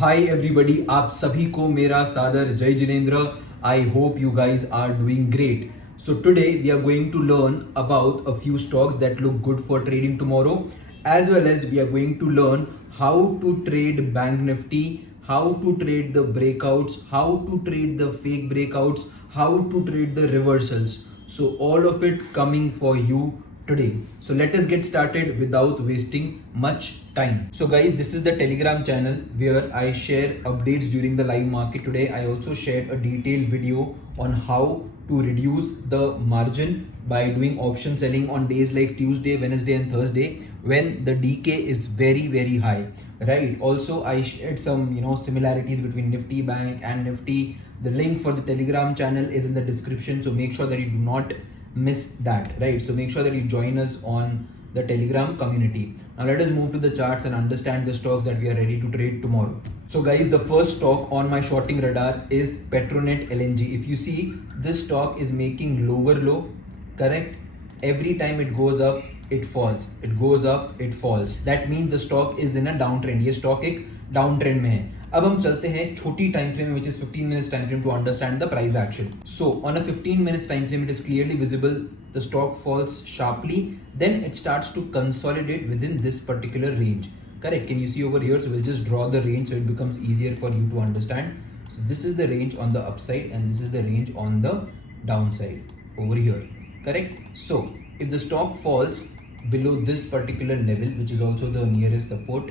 Hi everybody, आप सभी को मेरा सादर जय Jinendra. I hope you guys are doing great. So today we are going to learn about a few stocks that look good for trading tomorrow, as well as we are going to learn how to trade Bank Nifty, how to trade the breakouts, how to trade the fake breakouts, how to trade the reversals. So all of it coming for you today. So let us get started without wasting much time. So guys, this is the Telegram channel where I share updates during the live market. Today I also shared a detailed video on how to reduce the margin by doing option selling on days like Tuesday, Wednesday and Thursday when the decay is very high, right? Also I shared some similarities between Nifty Bank and Nifty. The link for the Telegram channel is in the description, so make sure that you do not miss that, right? So make sure that you join us on the Telegram community. Now let us move to the charts and understand the stocks that we are ready to trade tomorrow. So guys, the first stock on my shorting radar is Petronet LNG. If you see, this stock is making lower low, correct? Every time it goes up, it falls. It goes up, it falls. That means the stock is in a downtrend. ये stock एक downtrend में है. अब हम चलते हैं छोटी time frame which is 15 minutes time frame to understand the price action. So on a 15 minutes time frame, it is clearly visible the stock falls sharply, then it starts to consolidate within this particular range. Correct? Can you see over here? So we'll just draw the range so it becomes easier for you to understand. So this is the range on the upside and this is the range on the downside over here. Correct? So if the stock falls below this particular level, which is also the nearest support,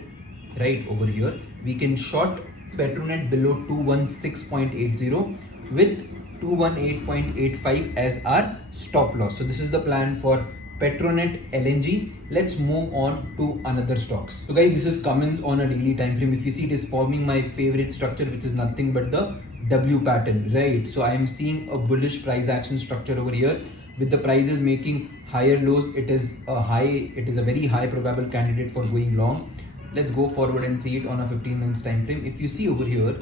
right over here, we can short Petronet below 216.80 with 218.85 as our stop loss. So this is the plan for Petronet LNG. Let's move on to another stocks. So guys, this is Cummins on a daily time frame. If you see, it is forming my favorite structure, which is nothing but the W pattern, right? So I am seeing a bullish price action structure over here with the prices making higher lows. It is a very high probable candidate for going long. Let's go forward and see it on a 15 minutes time frame. If you see over here,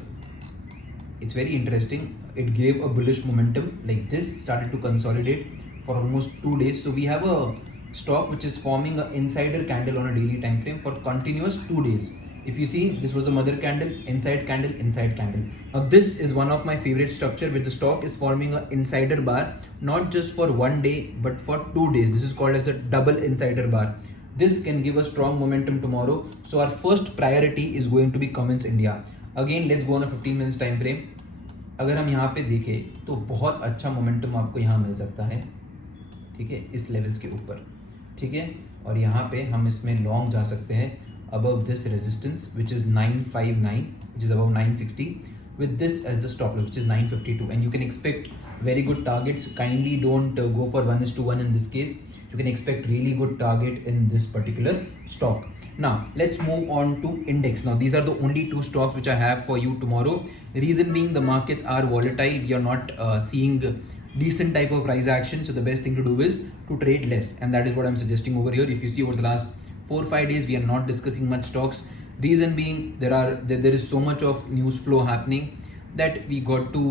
it's very interesting. It gave a bullish momentum like this, started to consolidate for almost 2 days. So we have a stock which is forming an insider candle on a daily time frame for continuous 2 days. If you see, this was the mother candle, inside candle, inside candle. Now this is one of my favorite structure where the stock is forming an insider bar, not just for 1 day, but for 2 days. This is called as a double insider bar. This can give a strong momentum tomorrow. So our first priority is going to be Cummins India. Again, let's go on a 15 minutes time frame. अगर हम यहाँ पे देखें तो बहुत अच्छा momentum आपको यहाँ मिल सकता है, ठीक है, इस लेवल्स के ऊपर, ठीक है. और यहाँ पे हम इसमें लॉन्ग जा सकते हैं above this resistance which is 959, which is above 960, with this as the stop loss which is 952, and you can expect very good targets. Kindly don't go for 1:1 in this case. You can expect really good target in this particular stock. Now let's move on to index. Now these are the only two stocks which I have for you tomorrow. The reason being, the markets are volatile. We are not seeing decent type of price action. So the best thing to do is to trade less, and that is what I'm suggesting over here. If you see, over the last 4-5 days, we are not discussing much stocks. Reason being, there is so much of news flow happening that we got to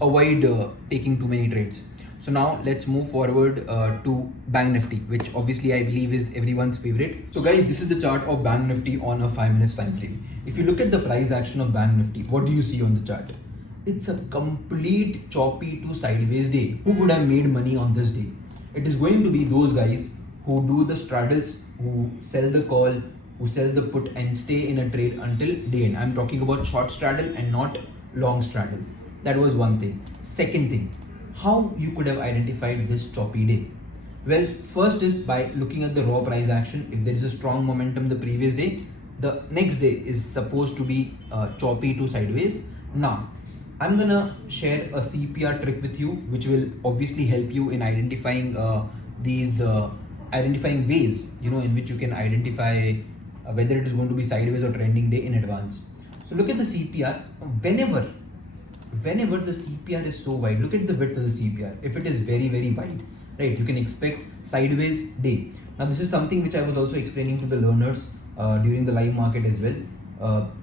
avoid taking too many trades. So now let's move forward to Bank Nifty, which obviously I believe is everyone's favorite. So guys, this is the chart of Bank Nifty on a 5 minutes time frame. If you look at the price action of Bank Nifty, what do you see on the chart? It's a complete choppy to sideways day. Who would have made money on this day? It is going to be those guys who do the straddles, who sell the call, who sell the put and stay in a trade until day end. I'm talking about short straddle and not long straddle. That was one thing. Second thing, how you could have identified this choppy day? Well, first is by looking at the raw price action. If there is a strong momentum the previous day, the next day is supposed to be choppy to sideways. Now, I'm gonna share a CPR trick with you, which will obviously help you in identifying identifying ways in which you can identify whether it is going to be sideways or trending day in advance. So look at the CPR. Whenever the CPR is so wide, look at the width of the CPR. If it is very wide, right, you can expect sideways day. Now this is something which I was also explaining to the learners during the live market as well.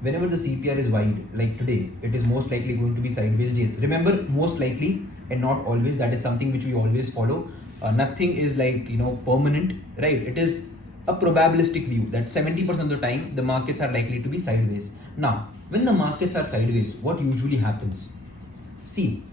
Whenever the CPR is wide, like today, it is most likely going to be sideways days. Remember, most likely and not always. That is something which we always follow. Nothing is like permanent, right? It is a probabilistic view that 70% of the time the markets are likely to be sideways. Now, when the markets are sideways, what usually happens? See,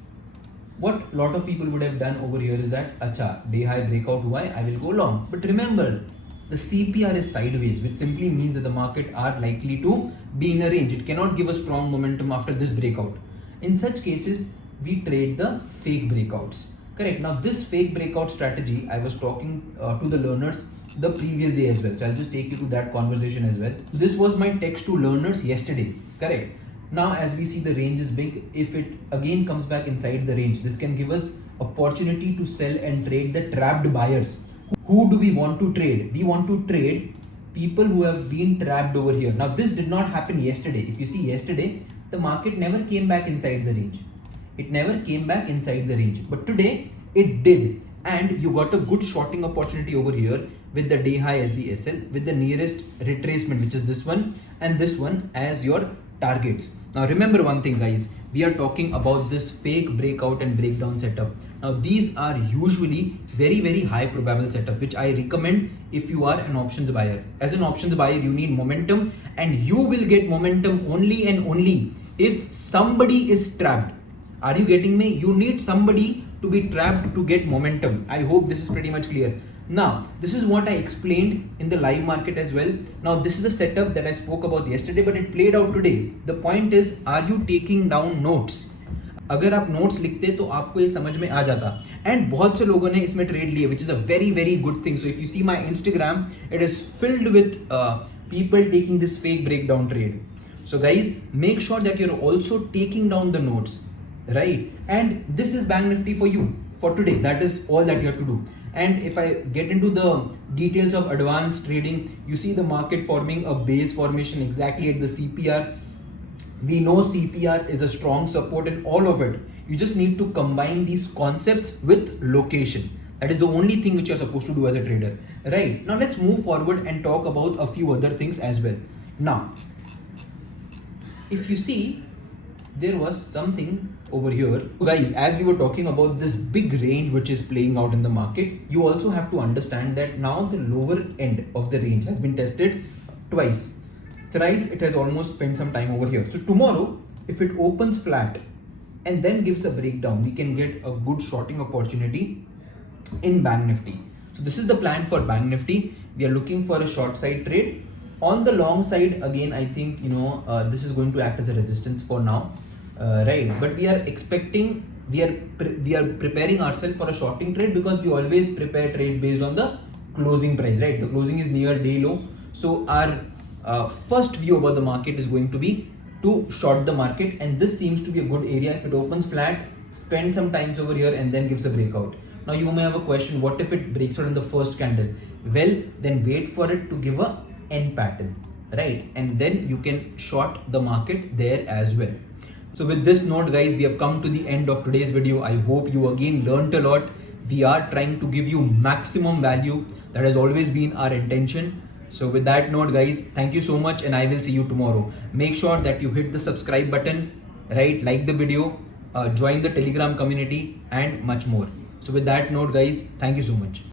what lot of people would have done over here is that, acha, day high breakout hua hai, I will go long. But remember, the CPR is sideways, which simply means that the market are likely to be in a range. It cannot give a strong momentum after this breakout. In such cases, we trade the fake breakouts. Correct. Now, this fake breakout strategy, I was talking to the learners the previous day as well. So I'll just take you to that conversation as well. This was my text to learners yesterday. Correct. Now, as we see the range is big, if it again comes back inside the range, this can give us opportunity to sell and trade the trapped buyers. Who do we want to trade? We want to trade people who have been trapped over here. Now, this did not happen yesterday. If you see yesterday, the market never came back inside the range. It never came back inside the range. But today, it did. And you got a good shorting opportunity over here with the day high as the SL, with the nearest retracement, which is this one, and this one as your targets. Now remember one thing, guys, we are talking about this fake breakout and breakdown setup. Now these are usually very high probable setup, which I recommend if you are an options buyer. As an options buyer, you need momentum, and you will get momentum only and only if somebody is trapped. Are you getting me? You need somebody to be trapped to get momentum. I hope this is pretty much clear. Now, this is what I explained in the live market as well. Now, this is the setup that I spoke about yesterday, but it played out today. The point is, are you taking down notes? अगर आप notes लिखते तो आपको ये समझ में आ जाता. And बहुत से लोगों ने इसमें trade लिए, which is a very good thing. So if you see my Instagram, it is filled with people taking this fake breakdown trade. So guys, make sure that you're also taking down the notes, right? And this is Bank Nifty for you for today. That is all that you have to do. And if I get into the details of advanced trading, you see the market forming a base formation exactly at the CPR. We know CPR is a strong support in all of it. You just need to combine these concepts with location. That is the only thing which you're supposed to do as a trader, right? Now let's move forward and talk about a few other things as well. Now, if you see, there was something over here. Guys, as we were talking about this big range which is playing out in the market, you also have to understand that now the lower end of the range has been tested twice. Thrice it has almost spent some time over here. So tomorrow, if it opens flat and then gives a breakdown, we can get a good shorting opportunity in Bank Nifty. So this is the plan for Bank Nifty. We are looking for a short side trade. On the long side, again, I think, this is going to act as a resistance for now. Right, but we are expecting, we are preparing ourselves for a shorting trade because we always prepare trades based on the closing price, right? The closing is near day low. So our first view about the market is going to be to short the market, and this seems to be a good area. If it opens flat, spend some times over here and then gives a breakout. Now you may have a question, what if it breaks out in the first candle? Well, then wait for it to give a N pattern, right? And then you can short the market there as well. So with this note, guys, we have come to the end of today's video. I hope you again learned a lot. We are trying to give you maximum value. That has always been our intention. So with that note, guys, thank you so much, and I will see you tomorrow. Make sure that you hit the subscribe button, right? Like the video, join the Telegram community, and much more. So with that note, guys, thank you so much.